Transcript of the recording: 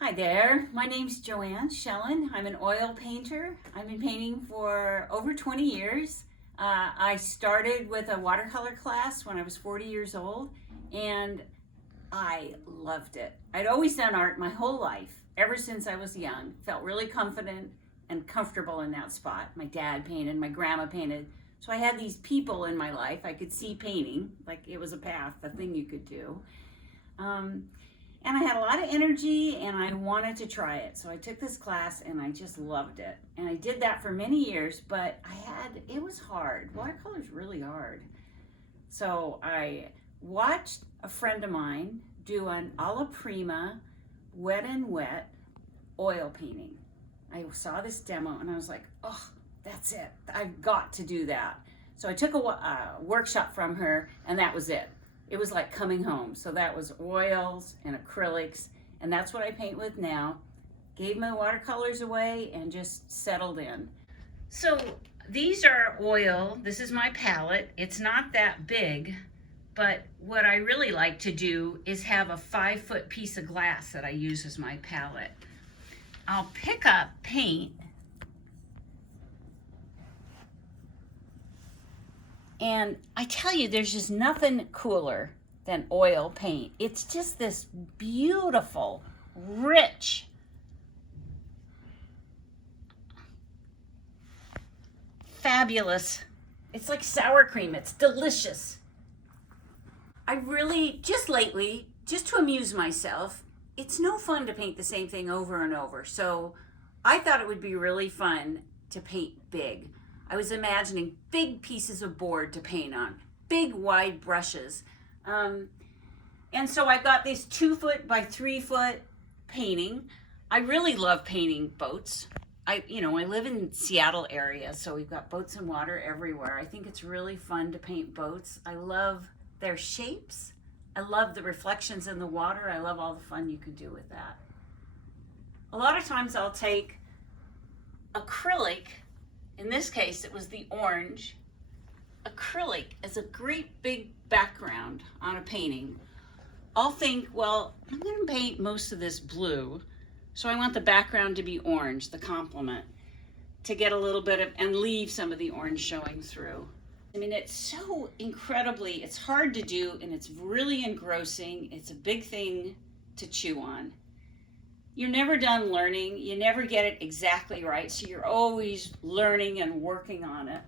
Hi there, my name's Joanne Shellan. I'm an oil painter. I've been painting for over 20 years. I started with a watercolor class when I was 40 years old, and I loved it. I'd always done art my whole life, ever since I was young. Felt really confident and comfortable in that spot. My dad painted, my grandma painted, so I had these people in my life I could see painting, like it was a path, a thing you could do. And I had a lot of energy and I wanted to try it. So I took this class and I just loved it. And I did that for many years, but it was hard. Watercolor's really hard. So I watched a friend of mine do an alla prima, wet and wet oil painting. I saw this demo and I was like, oh, that's it. I've got to do that. So I took a workshop from her and that was it. It was like coming home. So that was oils and acrylics, and that's what I paint with now. Gave my watercolors away and just settled in. So these are oil. This is my palette. It's not that big, but what I really like to do is have a 5-foot piece of glass that I use as my palette. I'll pick up paint and I tell you, there's just nothing cooler than oil paint. It's just this beautiful, rich, fabulous. It's like sour cream. It's delicious. I really, just lately, just to amuse myself, it's no fun to paint the same thing over and over. So I thought it would be really fun to paint big. I was imagining big pieces of board to paint on, big wide brushes. And so I got this 2-foot by 3-foot painting. I really love painting boats. I live in Seattle area, so we've got boats and water everywhere. I think it's really fun to paint boats. I love their shapes. I love the reflections in the water. I love all the fun you can do with that. A lot of times I'll take acrylic. In this case, it was the orange. Acrylic is a great big background on a painting. I'll think, well, I'm going to paint most of this blue, so I want the background to be orange, the complement, to get a little bit of, and leave some of the orange showing through. I mean, it's so incredibly, it's hard to do, and it's really engrossing. It's a big thing to chew on. You're never done learning. You never get it exactly right. So you're always learning and working on it.